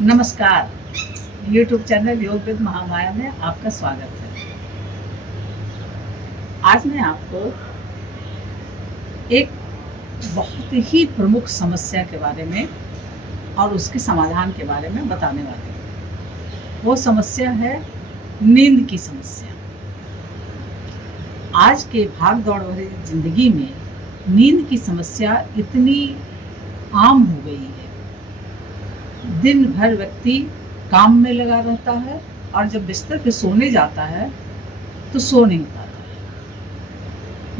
नमस्कार। YouTube channel योग with Mahamaya में आपका स्वागत है। आज मैं आपको एक बहुत ही प्रमुख समस्या के बारे में और उसके समाधान के बारे में बताने वाली हूँ। वो समस्या है नींद की समस्या। आज के भाग दौड़ भरी जिंदगी में नींद की समस्या इतनी आम हो गई है। दिन भर व्यक्ति काम में लगा रहता है और जब बिस्तर पे सोने जाता है तो सो नहीं पाता है।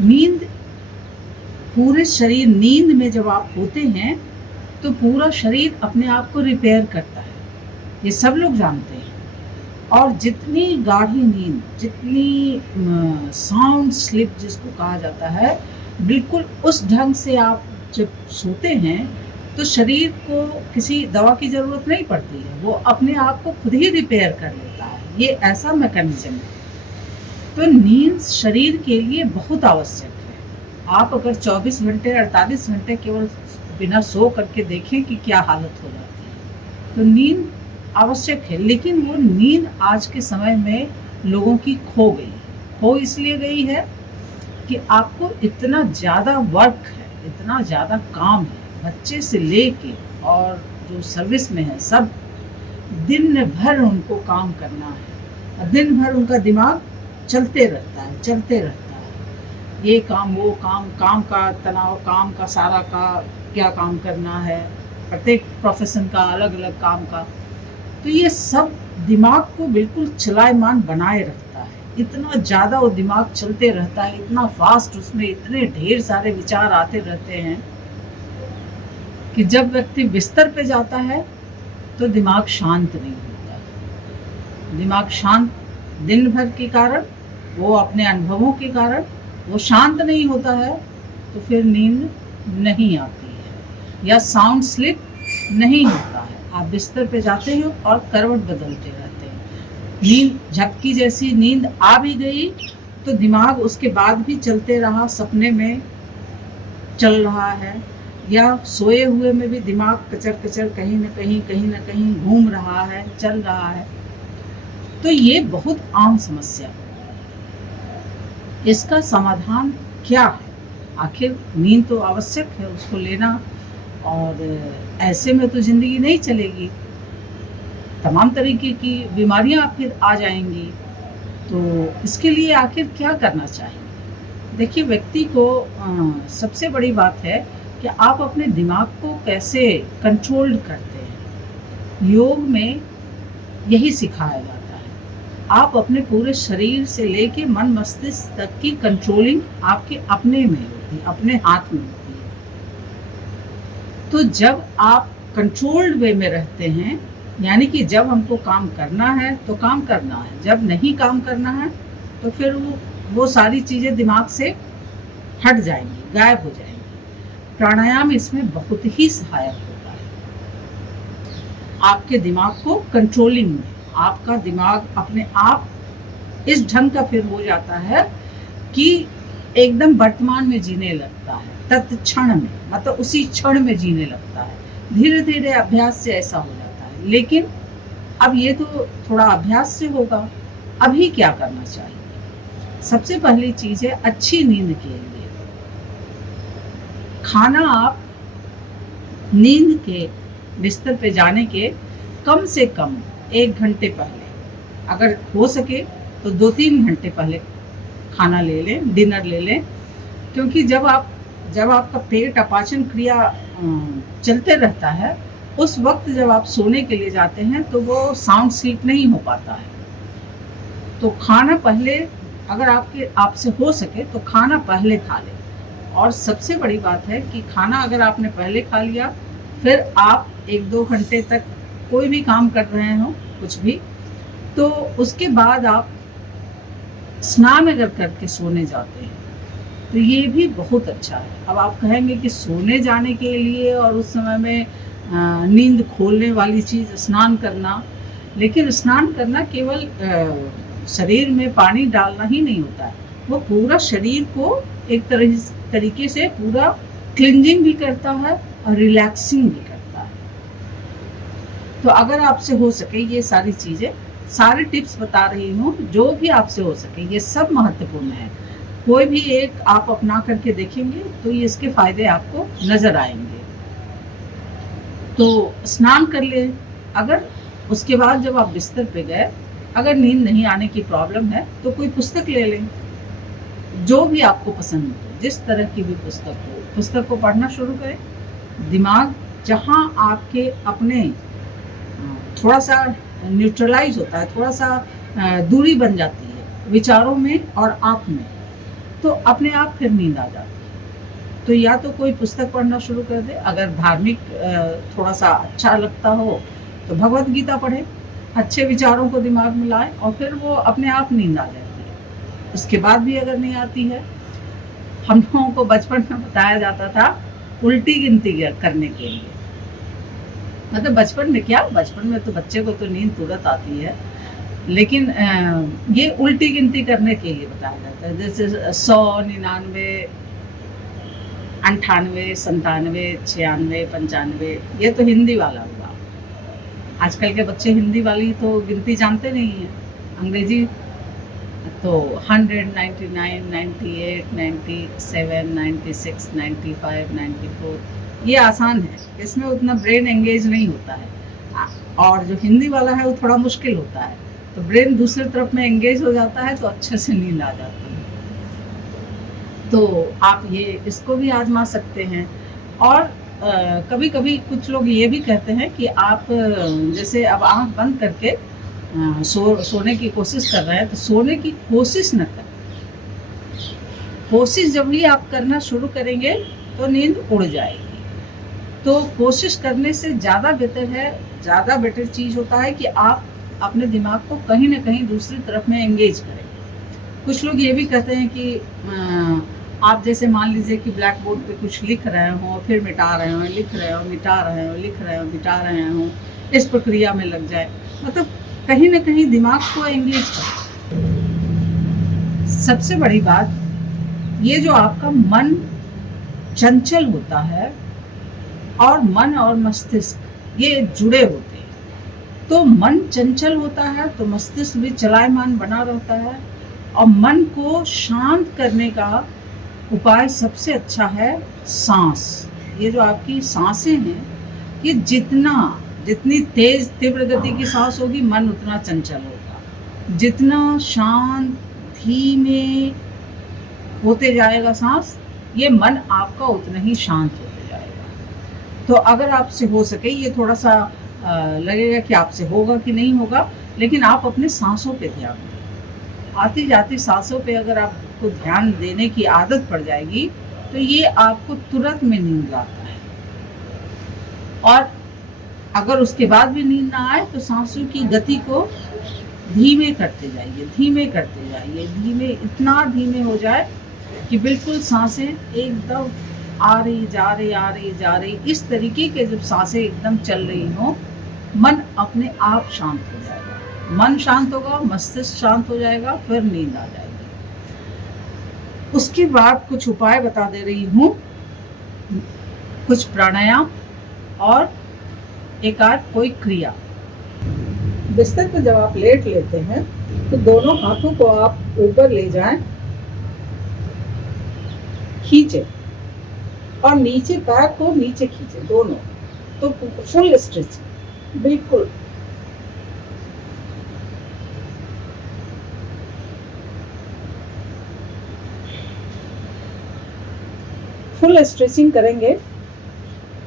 नींद पूरे शरीर नींद में जब आप होते हैं तो पूरा शरीर अपने आप को रिपेयर करता है, ये सब लोग जानते हैं। और जितनी गाढ़ी नींद, जितनी साउंड स्लीप जिसको कहा जाता है, बिल्कुल उस ढंग से आप जब सोते हैं तो शरीर को किसी दवा की ज़रूरत नहीं पड़ती है, वो अपने आप को खुद ही रिपेयर कर लेता है। ये ऐसा मैकेनिज्म है। तो नींद शरीर के लिए बहुत आवश्यक है। आप अगर 24 घंटे 48 घंटे केवल बिना सो करके देखें कि क्या हालत हो जाती है। तो नींद आवश्यक है, लेकिन वो नींद आज के समय में लोगों की खो गई है। खो इसलिए गई है कि आपको इतना ज़्यादा वर्क है, इतना ज़्यादा काम है, बच्चे से लेके और जो सर्विस में है सब दिन भर उनको काम करना है और दिन भर उनका दिमाग चलते रहता है। ये काम वो काम, काम का तनाव, काम का सारा का क्या काम करना है, प्रत्येक प्रोफेशन का अलग अलग काम का। तो ये सब दिमाग को बिल्कुल चलायमान बनाए रखता है। इतना ज़्यादा वो दिमाग चलते रहता है, इतना फास्ट, उसमें इतने ढेर सारे विचार आते रहते हैं कि जब व्यक्ति बिस्तर पे जाता है तो दिमाग शांत नहीं होता। दिमाग शांत दिन भर के कारण, वो अपने अनुभवों के कारण वो शांत नहीं होता है, तो फिर नींद नहीं आती है या साउंड स्लीप नहीं होता है। आप बिस्तर पे जाते हैं और करवट बदलते रहते हैं। नींद झपकी जैसी नींद आ भी गई तो दिमाग उसके बाद भी चलते रहा, सपने में चल रहा है या सोए हुए में भी दिमाग कचर कचर कहीं ना कहीं घूम रहा है, चल रहा है। तो ये बहुत आम समस्या है। इसका समाधान क्या है? आखिर नींद तो आवश्यक है, उसको लेना, और ऐसे में तो ज़िंदगी नहीं चलेगी, तमाम तरीके की बीमारियां फिर आ जाएंगी। तो इसके लिए आखिर क्या करना चाहिए? देखिए, व्यक्ति को सबसे बड़ी बात है कि आप अपने दिमाग को कैसे कंट्रोल करते हैं। योग में यही सिखाया जाता है। आप अपने पूरे शरीर से लेके मन मस्तिष्क तक की कंट्रोलिंग आपके अपने में होती है, अपने हाथ में होती है। तो जब आप कंट्रोल्ड वे में रहते हैं, यानी कि जब हमको काम करना है तो काम करना है, जब नहीं काम करना है तो फिर वो सारी चीज़ें दिमाग से हट जाएंगी, गायब हो जाएंगी। प्राणायाम इसमें बहुत ही सहायक होता है। आपके दिमाग को कंट्रोलिंग में, आपका दिमाग अपने आप इस ढंग का फिर हो जाता है कि एकदम वर्तमान में जीने लगता है, तत्क्षण में, मतलब उसी क्षण में जीने लगता है। धीरे धीरे अभ्यास से ऐसा हो जाता है। लेकिन अब ये तो थोड़ा अभ्यास से होगा। अभी क्या करना चाहिए? सबसे पहली चीज़ है अच्छी नींद के लिए खाना। आप नींद के बिस्तर पे जाने के कम से कम 1 घंटे पहले, अगर हो सके तो 2-3 घंटे पहले खाना ले लें, डिनर ले लें। क्योंकि जब आपका पेट, अपाचन क्रिया चलते रहता है, उस वक्त जब आप सोने के लिए जाते हैं तो वो साउंड स्लीप नहीं हो पाता है। तो खाना पहले, अगर आपसे हो सके तो खाना पहले खा लें। और सबसे बड़ी बात है कि खाना अगर आपने पहले खा लिया, फिर आप 1-2 घंटे तक कोई भी काम कर रहे हो, कुछ भी, तो उसके बाद आप स्नान अगर करके सोने जाते हैं तो ये भी बहुत अच्छा है। अब आप कहेंगे कि सोने जाने के लिए और उस समय में नींद खोलने वाली चीज़ स्नान करना, लेकिन स्नान करना केवल शरीर में पानी डालना ही नहीं होता है, वो पूरा शरीर को एक तरीके से पूरा क्लिनजिंग भी करता है और रिलैक्सिंग भी करता है। तो अगर आपसे हो सके ये सारी चीज़ें, सारी टिप्स बता रही हूँ, जो भी आपसे हो सके, ये सब महत्वपूर्ण है। कोई भी एक आप अपना करके देखेंगे तो ये इसके फ़ायदे आपको नज़र आएँगे। तो स्नान कर लें, अगर उसके बाद जब आप बिस्तर पे गए, अगर नींद नहीं आने की प्रॉब्लम है, तो कोई पुस्तक ले लें, जो भी आपको पसंद हो, जिस तरह की भी पुस्तक हो, पुस्तक को पढ़ना शुरू करें। दिमाग जहाँ आपके अपने थोड़ा-सा न्यूट्रलाइज़ होता है, थोड़ा-सा दूरी बन जाती है विचारों में और आप में, तो अपने आप फिर नींद आ जाती है। तो या तो कोई पुस्तक पढ़ना शुरू कर दे, अगर धार्मिक थोड़ा-सा अच्छा लगता हो, तो भगवद गीता पढ़ें, अच्छे विचारों को दिमाग में लाएँ और फिर वो अपने आप नींद आ जाती है। उसके बाद भी अगर नहीं आती है, हम लोगों को बचपन में बताया जाता था उल्टी गिनती करने के लिए। मतलब बचपन में क्या, बचपन में तो बच्चे को तो नींद तुरंत आती है, लेकिन ये उल्टी गिनती करने के लिए बताया जाता है, जैसे 100, 99, 98, 97, 96, 95, ये तो हिंदी वाला हुआ। आजकल के बच्चे हिंदी वाली तो गिनती जानते नहीं हैं, अंग्रेजी तो 100, 99, 98, 97, 96, 95, 94 ये आसान है, इसमें उतना ब्रेन एंगेज नहीं होता है। और जो हिंदी वाला है वो थोड़ा मुश्किल होता है, तो ब्रेन दूसरी तरफ में एंगेज हो जाता है, तो अच्छे से नींद आ जाती है। तो आप ये इसको भी आजमा सकते हैं। और कभी-कभी कुछ लोग ये भी कहते हैं कि आप जैसे अब आँख बंद करके सोने की कोशिश कर रहे हैं, तो सोने की कोशिश न करें। कोशिश जब भी आप करना शुरू करेंगे तो नींद उड़ जाएगी। तो कोशिश करने से ज़्यादा बेहतर है, ज़्यादा बेटर चीज़ होता है कि आप अपने दिमाग को कहीं न कहीं दूसरी तरफ में एंगेज करें। कुछ लोग ये भी कहते हैं कि आप जैसे मान लीजिए कि ब्लैक बोर्ड पे कुछ लिख रहे हों, फिर मिटा रहे हों, लिख रहे हों, मिटा रहे हों, लिख रहे हों, मिटा रहे हों, इस प्रक्रिया में लग जाए। मतलब कहीं न कहीं दिमाग को एंगेज करें। सबसे बड़ी बात, ये जो आपका मन चंचल होता है और मन और मस्तिष्क ये जुड़े होते हैं। तो मन चंचल होता है तो मस्तिष्क भी चलायमान बना रहता है। और मन को शांत करने का उपाय सबसे अच्छा है सांस। ये जो आपकी सांसें हैं, ये जितनी तेज तीव्र गति की सांस होगी, मन उतना चंचल होगा। जितना शांत धीमे होते जाएगा सांस, ये मन आपका उतना ही शांत होते जाएगा। तो अगर आपसे हो सके, ये थोड़ा सा लगेगा कि आपसे होगा कि नहीं होगा, लेकिन आप अपने सांसों पे ध्यान दें। आती जाती सांसों पे अगर आपको ध्यान देने की आदत पड़ जाएगी, तो ये आपको तुरंत में नींद लाता है। और अगर उसके बाद भी नींद ना आए, तो सांसों की गति को धीमे करते जाइए, धीमे करते जाइए, धीमे, इतना धीमे हो जाए कि बिल्कुल सांसें एकदम आ रही जा रही, आ रही जा रही, इस तरीके के जब सांसें एकदम चल रही हों, मन अपने आप शांत हो जाएगा। मन शांत होगा, मस्तिष्क शांत हो जाएगा, फिर नींद आ जाएगी। उसके बाद कुछ उपाय बता दे रही हूँ, कुछ प्राणायाम और एक आध कोई क्रिया। बिस्तर पर जब आप लेट लेते हैं, तो दोनों हाथों को आप ऊपर ले जाएं, खींचे, और नीचे पैर को नीचे खींचे, दोनों। तो फुल स्ट्रेच, बिल्कुल फुल स्ट्रेचिंग करेंगे।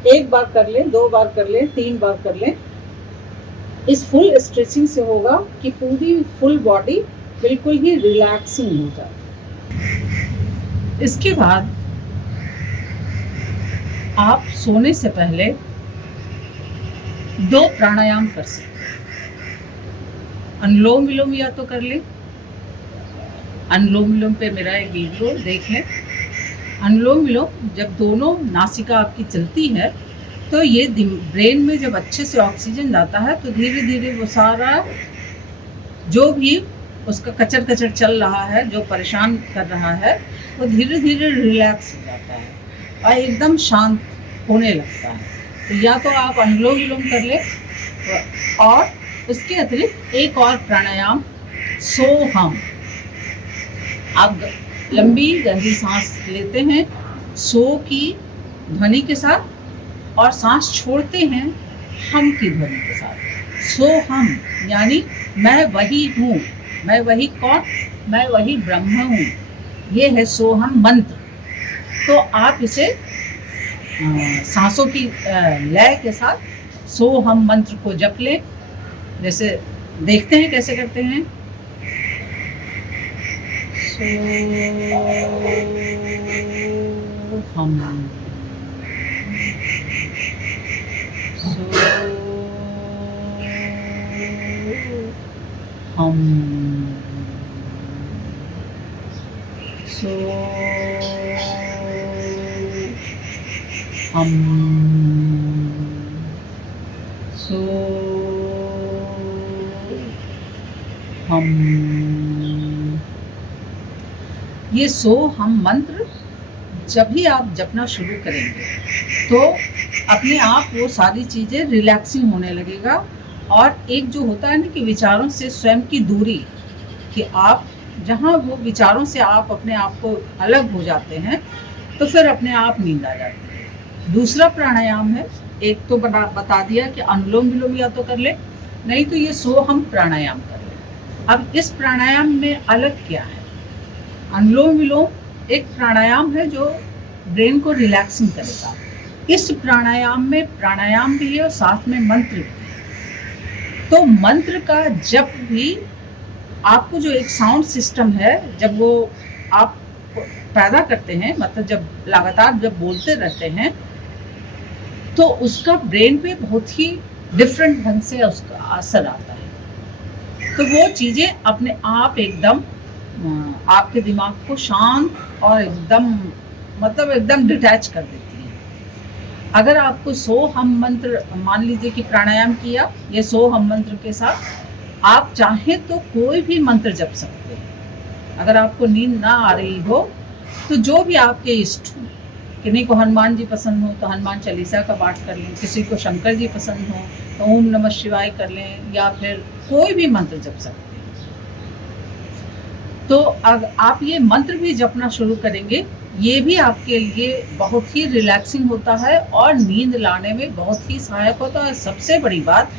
एक बार कर लें, 2 बार कर लें, 3 बार कर लें। इस फुल स्ट्रेचिंग से होगा कि पूरी फुल बॉडी बिल्कुल ही रिलैक्सिंग हो जाए। इसके बाद आप सोने से पहले 2 प्राणायाम कर सकते हैं। अनुलोम विलोम या तो कर लें, अनुलोम विलोम पे मेरा एक वीडियो देख लें। अनुलोम विलोम जब दोनों नासिका आपकी चलती है, तो ये ब्रेन में जब अच्छे से ऑक्सीजन जाता है, तो धीरे धीरे वो सारा जो भी उसका कचर कचर चल रहा है, जो परेशान कर रहा है, वो धीरे धीरे रिलैक्स हो जाता है और एकदम शांत होने लगता है। तो या तो आप अनुलोम विलोम कर लें, और उसके अतिरिक्त एक और प्राणायाम सोहम। आप लंबी गहरी सांस लेते हैं सो की ध्वनि के साथ और सांस छोड़ते हैं हम की ध्वनि के साथ। सोहम यानी मैं वही हूँ, मैं वही कौन, मैं वही ब्रह्म हूँ। ये है सोहम मंत्र। तो आप इसे सांसों की लय के साथ सोहम मंत्र को जप लें। जैसे देखते हैं कैसे करते हैं। सोहम, ये सोहम मंत्र जब भी आप जपना शुरू करेंगे तो अपने आप वो सारी चीज़ें रिलैक्सिंग होने लगेगा। और एक जो होता है ना कि विचारों से स्वयं की दूरी, कि आप जहाँ वो विचारों से आप अपने आप को अलग हो जाते हैं तो फिर अपने आप नींद आ जाती है। दूसरा प्राणायाम है, एक तो बता दिया कि अनुलोम विलोम या तो कर ले, नहीं तो ये सोहम प्राणायाम कर ले। अब इस प्राणायाम में अलग क्या है? अनुलोम विलोम एक प्राणायाम है जो ब्रेन को रिलैक्सिंग करेगा। इस प्राणायाम में प्राणायाम भी है और साथ में मंत्र भी है। तो मंत्र का जप भी आपको जो एक साउंड सिस्टम है, जब वो आप पैदा करते हैं, मतलब जब लगातार जब बोलते रहते हैं तो उसका ब्रेन पे बहुत ही डिफरेंट ढंग से उसका असर आता है। तो वो चीज़ें अपने आप एकदम आपके दिमाग को शांत और एकदम मतलब एकदम डिटैच कर देती है। अगर आपको सोहम मंत्र, मान लीजिए कि प्राणायाम किया, ये सोहम मंत्र के साथ आप चाहें तो कोई भी मंत्र जप सकते हैं। अगर आपको नींद ना आ रही हो तो जो भी आपके इष्ट हो, किन्हीं को हनुमान जी पसंद हो तो हनुमान चालीसा का पाठ कर लें, किसी को शंकर जी पसंद हो तो ओम नमः शिवाय कर लें, या फिर कोई भी मंत्र जप सकते हैं। तो अगर आप ये मंत्र भी जपना शुरू करेंगे, ये भी आपके लिए बहुत ही रिलैक्सिंग होता है और नींद लाने में बहुत ही सहायक होता है। सबसे बड़ी बात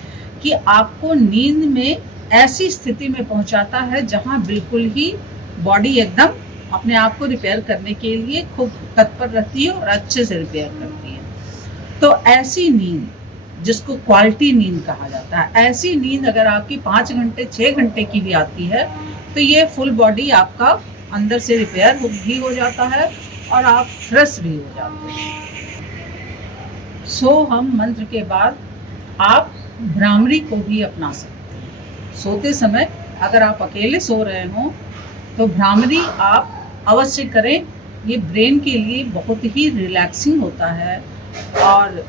कि आपको नींद में ऐसी स्थिति में पहुंचाता है जहां बिल्कुल ही बॉडी एकदम अपने आप को रिपेयर करने के लिए खूब तत्पर रहती है और अच्छे से रिपेयर करती है। तो ऐसी नींद, जिसको क्वालिटी नींद कहा जाता है, ऐसी नींद अगर आपकी 5 घंटे 6 घंटे की भी आती है तो ये फुल बॉडी आपका अंदर से रिपेयर भी हो जाता है और आप फ्रेश भी हो जाते हैं। सोहम मंत्र के बाद आप भ्रामरी को भी अपना सकते हैं। सोते समय अगर आप अकेले सो रहे हो तो भ्रामरी आप अवश्य करें। ये ब्रेन के लिए बहुत ही रिलैक्सिंग होता है। और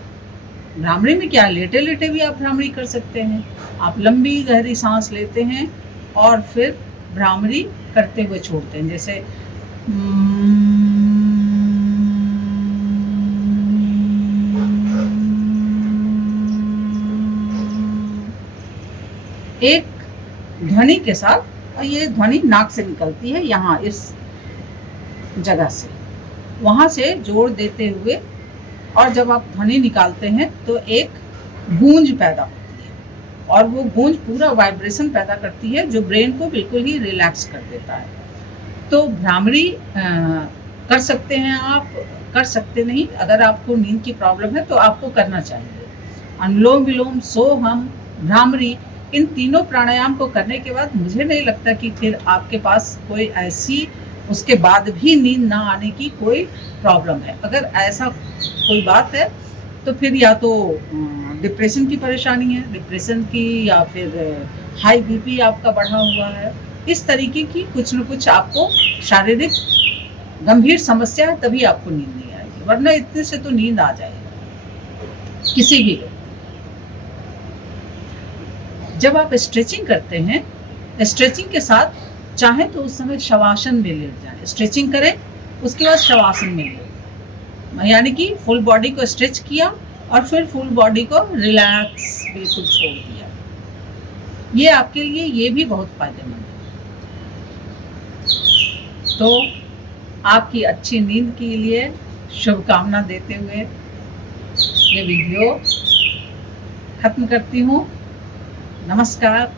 भ्रामरी में क्या, लेटे लेटे भी आप भ्रामरी कर सकते हैं। आप लंबी गहरी सांस लेते हैं और फिर भ्रामरी करते हुए छोड़ते हैं। जैसे एक ध्वनि के साथ, और ये ध्वनि नाक से निकलती है, यहाँ इस जगह से, वहाँ से जोड़ देते हुए, और जब आप ध्वनि निकालते हैं तो एक गूंज पैदा होती है और वो गूंज पूरा वाइब्रेशन पैदा करती है जो ब्रेन को बिल्कुल ही रिलैक्स कर देता है। तो भ्रामरी कर सकते हैं आप, कर सकते नहीं, अगर आपको नींद की प्रॉब्लम है तो आपको करना चाहिए। अनुलोम विलोम, सोहम, भ्रामरी, इन तीनों प्राणायाम को करने के बाद मुझे नहीं लगता कि फिर आपके पास कोई ऐसी उसके बाद भी नींद ना आने की कोई प्रॉब्लम है। अगर ऐसा कोई बात है तो फिर या तो डिप्रेशन की परेशानी है, डिप्रेशन की, या फिर हाई बीपी आपका बढ़ा हुआ है, इस तरीके की कुछ न कुछ आपको शारीरिक गंभीर समस्या है, तभी आपको नींद नहीं आएगी, वरना इतने से तो नींद आ जाएगी किसी भी। जब आप स्ट्रेचिंग करते हैं, स्ट्रेचिंग के साथ चाहे तो उस समय शवासन में लेट जाएं। स्ट्रेचिंग करें, उसके बाद शवासन में लेट, यानी कि फुल बॉडी को स्ट्रेच किया और फिर फुल बॉडी को रिलैक्स बिल्कुल छोड़ दिया। ये आपके लिए ये भी बहुत फायदेमंद है। तो आपकी अच्छी नींद के लिए शुभकामना देते हुए ये वीडियो खत्म करती हूँ। नमस्कार।